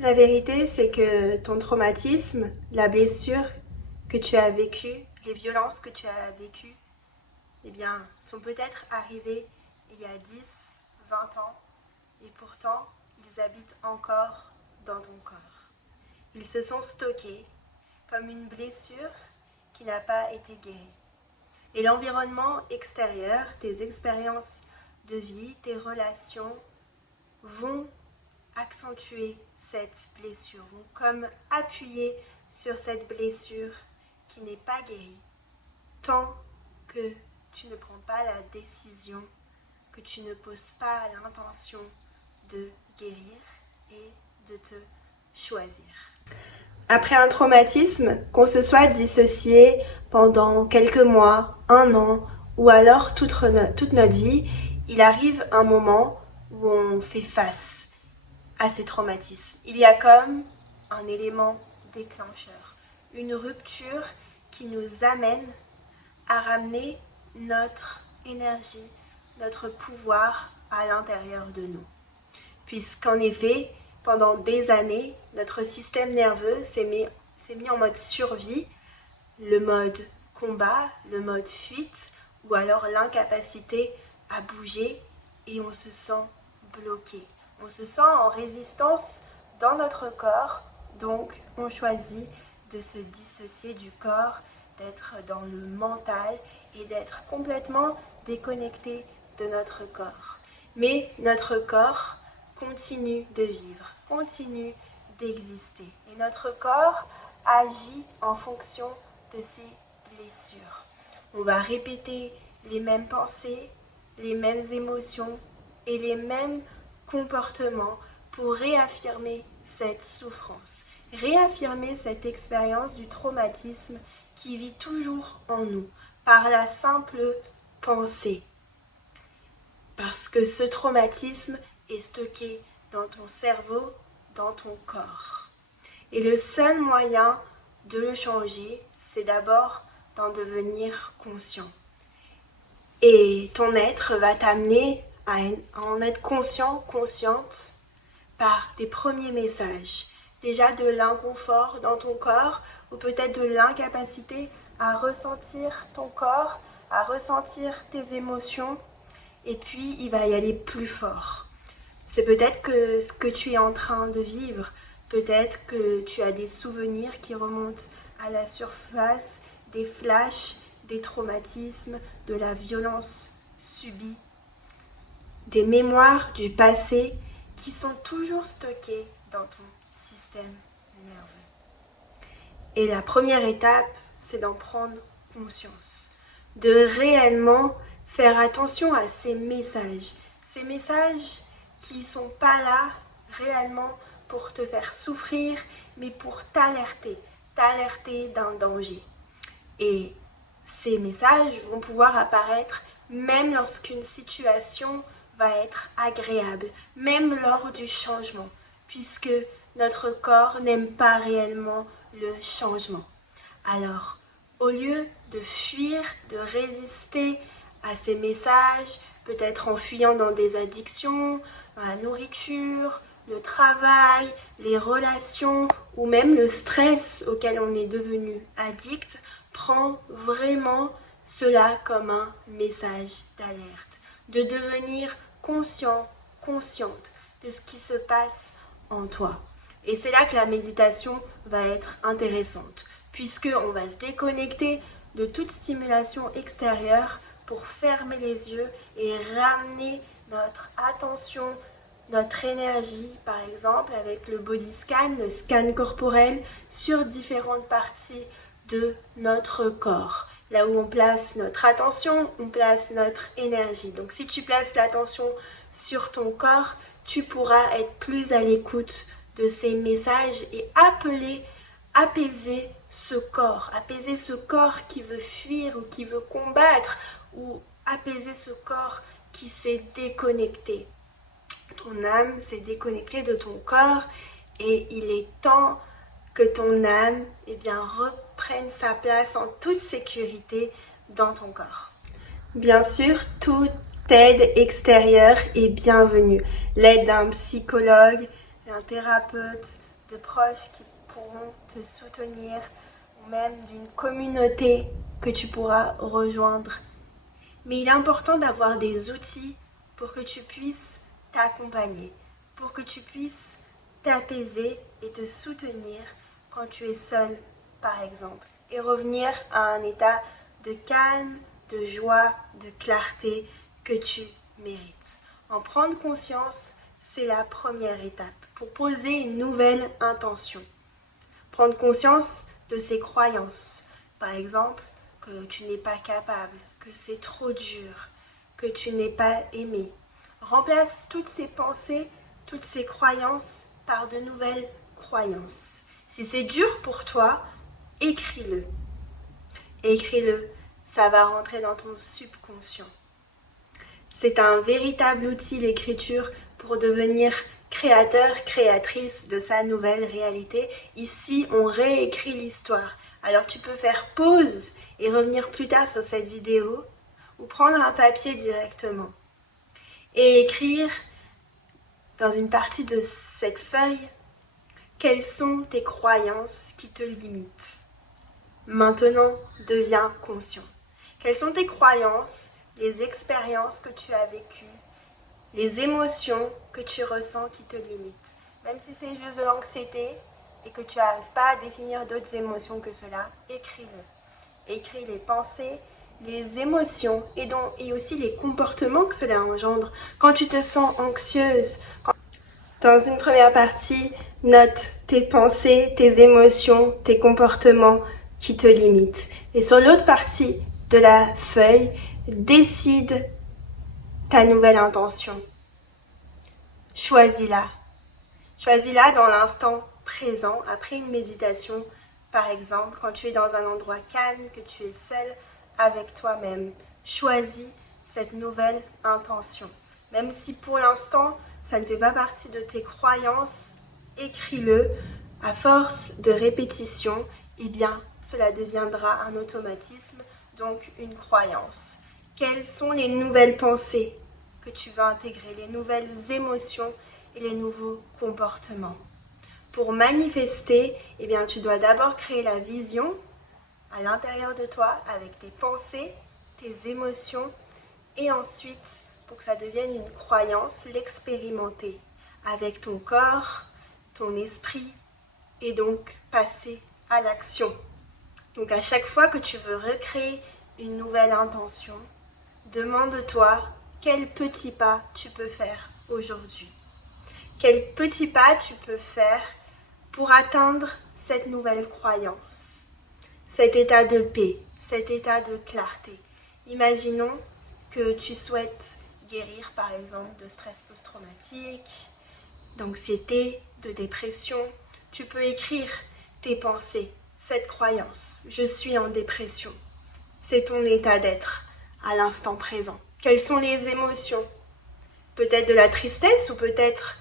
La vérité, c'est que ton traumatisme, la blessure que tu as vécue, les violences que tu as vécues, eh bien, sont peut-être arrivées il y a 10, 20 ans, et pourtant, ils habitent encore dans ton corps. Ils se sont stockés comme une blessure qui n'a pas été guérie. Et l'environnement extérieur, tes expériences de vie, tes relations vont accentuer cette blessure, vont comme appuyer sur cette blessure qui n'est pas guérie, tant que tu ne prends pas la décision, que tu ne poses pas l'intention de guérir et de te choisir. Après un traumatisme, qu'on se soit dissocié pendant quelques mois, un an, ou alors toute notre vie, il arrive un moment où on fait face à ces traumatismes. Il y a comme un élément déclencheur, une rupture qui nous amène à ramener notre énergie, notre pouvoir à l'intérieur de nous. Puisqu'en effet, pendant des années, notre système nerveux s'est mis en mode survie, le mode combat, le mode fuite, ou alors l'incapacité à bouger, et on se sent bloqué. On se sent en résistance dans notre corps, donc on choisit de se dissocier du corps, d'être dans le mental et d'être complètement déconnecté de notre corps. Mais notre corps continue de vivre, continue d'exister. Et notre corps agit en fonction de ses blessures. On va répéter les mêmes pensées, les mêmes émotions et les mêmes comportements pour réaffirmer cette souffrance, réaffirmer cette expérience du traumatisme qui vit toujours en nous par la simple pensée. Parce que ce traumatisme est stocké dans ton cerveau, dans ton corps. Et le seul moyen de le changer, c'est d'abord d'en devenir conscient. Et ton être va t'amener à en être conscient, consciente, par des premiers messages. Déjà de l'inconfort dans ton corps, ou peut-être de l'incapacité à ressentir ton corps, à ressentir tes émotions, et puis il va y aller plus fort. C'est peut-être que ce que tu es en train de vivre, peut-être que tu as des souvenirs qui remontent à la surface, des flashs, des traumatismes, de la violence subie, des mémoires du passé qui sont toujours stockées dans ton système nerveux. Et la première étape, c'est d'en prendre conscience, de réellement faire attention à ces messages qui ne sont pas là réellement pour te faire souffrir, mais pour t'alerter d'un danger. Et ces messages vont pouvoir apparaître même lorsqu'une situation va être agréable, même lors du changement, puisque notre corps n'aime pas réellement le changement. Alors, au lieu de fuir, de résister à ces messages, peut-être en fuyant dans des addictions, dans la nourriture, le travail, les relations ou même le stress auquel on est devenu addict, prends vraiment cela comme un message d'alerte, de devenir conscient, consciente de ce qui se passe en toi. Et c'est là que la méditation va être intéressante, puisqu'on va se déconnecter de toute stimulation extérieure pour fermer les yeux et ramener notre attention, notre énergie, par exemple avec le body scan, le scan corporel, sur différentes parties de notre corps. Là où on place notre attention, on place notre énergie. Donc si tu places l'attention sur ton corps, tu pourras être plus à l'écoute de ces messages et apaiser ce corps qui veut fuir ou qui veut combattre, ou apaiser ce corps qui s'est déconnecté. Ton âme s'est déconnectée de ton corps et il est temps que ton âme reprenne sa place en toute sécurité dans ton corps. Bien sûr, toute aide extérieure est bienvenue. L'aide d'un psychologue, d'un thérapeute, de proches qui pourront te soutenir, ou même d'une communauté que tu pourras rejoindre. Mais il est important d'avoir des outils pour que tu puisses t'accompagner, pour que tu puisses t'apaiser et te soutenir quand tu es seul, par exemple, et revenir à un état de calme, de joie, de clarté que tu mérites. En prendre conscience, c'est la première étape pour poser une nouvelle intention. Prendre conscience de ses croyances, par exemple, que tu n'es pas capable, que c'est trop dur, que tu n'es pas aimé. Remplace toutes ces pensées, toutes ces croyances par de nouvelles croyances. Si c'est dur pour toi, écris-le. Écris-le, ça va rentrer dans ton subconscient. C'est un véritable outil, l'écriture, pour devenir créateur, créatrice de sa nouvelle réalité. Ici, on réécrit l'histoire. Alors tu peux faire pause et revenir plus tard sur cette vidéo ou prendre un papier directement et écrire dans une partie de cette feuille quelles sont tes croyances qui te limitent. Maintenant, deviens conscient. Quelles sont tes croyances, les expériences que tu as vécues, les émotions que tu ressens qui te limitent. Même si c'est juste de l'anxiété et que tu n'arrives pas à définir d'autres émotions que cela, écris-le. Écris les pensées, les émotions et aussi les comportements que cela engendre. Quand tu te sens anxieuse, dans une première partie, note tes pensées, tes émotions, tes comportements qui te limitent. Et sur l'autre partie de la feuille, décide ta nouvelle intention. Choisis-la. Choisis-la dans l'instant présent, après une méditation, par exemple, quand tu es dans un endroit calme, que tu es seul avec toi-même. Choisis cette nouvelle intention. Même si pour l'instant, ça ne fait pas partie de tes croyances, écris-le. À force de répétition, eh bien, cela deviendra un automatisme, donc une croyance. Quelles sont les nouvelles pensées que tu vas intégrer, les nouvelles émotions et les nouveaux comportements? Pour manifester, eh bien, tu dois d'abord créer la vision à l'intérieur de toi avec tes pensées, tes émotions et ensuite, pour que ça devienne une croyance, l'expérimenter avec ton corps, ton esprit et donc passer à l'action. Donc à chaque fois que tu veux recréer une nouvelle intention, demande-toi quel petit pas tu peux faire aujourd'hui. Quel petit pas tu peux faire pour atteindre cette nouvelle croyance, cet état de paix, cet état de clarté. Imaginons que tu souhaites guérir par exemple de stress post-traumatique, d'anxiété, de dépression. Tu peux écrire tes pensées, cette croyance. Je suis en dépression. C'est ton état d'être à l'instant présent. Quelles sont les émotions? Peut-être de la tristesse ou peut-être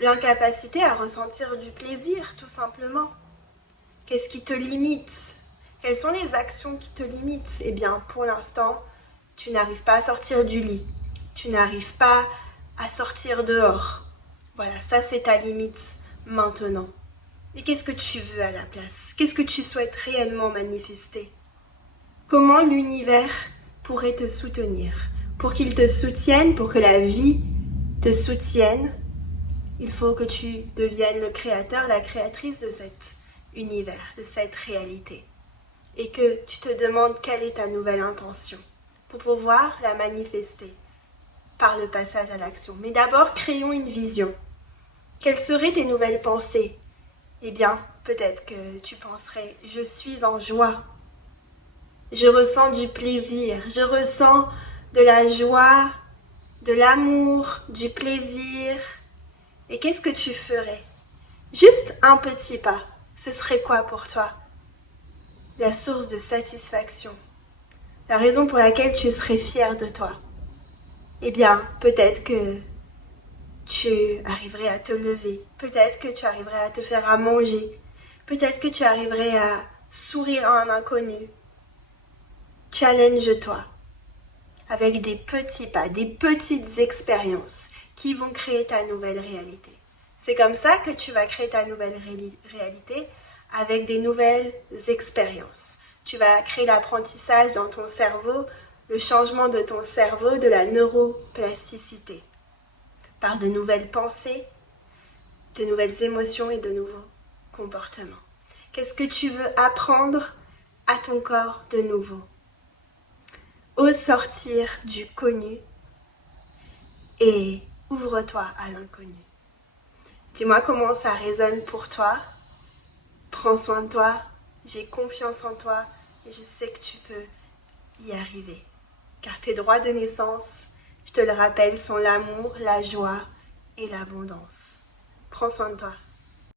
l'incapacité à ressentir du plaisir, tout simplement. Qu'est-ce qui te limite? Quelles sont les actions qui te limitent? Eh bien, pour l'instant, tu n'arrives pas à sortir du lit. Tu n'arrives pas à sortir dehors. Voilà, ça c'est ta limite maintenant. Et qu'est-ce que tu veux à la place? Qu'est-ce que tu souhaites réellement manifester? Comment l'univers pourrait te soutenir? Pour qu'il te soutienne, pour que la vie te soutienne, il faut que tu deviennes le créateur, la créatrice de cet univers, de cette réalité. Et que tu te demandes quelle est ta nouvelle intention pour pouvoir la manifester par le passage à l'action. Mais d'abord, créons une vision. Quelles seraient tes nouvelles pensées? Eh bien, peut-être que tu penserais « je suis en joie ». Je ressens du plaisir, je ressens de la joie, de l'amour, du plaisir. Et qu'est-ce que tu ferais? Juste un petit pas, ce serait quoi pour toi? La source de satisfaction, la raison pour laquelle tu serais fier de toi. Eh bien, peut-être que tu arriverais à te lever, peut-être que tu arriverais à te faire à manger, peut-être que tu arriverais à sourire à un inconnu. Challenge-toi avec des petits pas, des petites expériences qui vont créer ta nouvelle réalité. C'est comme ça que tu vas créer ta nouvelle réalité avec des nouvelles expériences. Tu vas créer l'apprentissage dans ton cerveau, le changement de ton cerveau, de la neuroplasticité, par de nouvelles pensées, de nouvelles émotions et de nouveaux comportements. Qu'est-ce que tu veux apprendre à ton corps de nouveau? Ose sortir du connu et ouvre-toi à l'inconnu. Dis-moi comment ça résonne pour toi. Prends soin de toi, j'ai confiance en toi et je sais que tu peux y arriver. Car tes droits de naissance, je te le rappelle, sont l'amour, la joie et l'abondance. Prends soin de toi.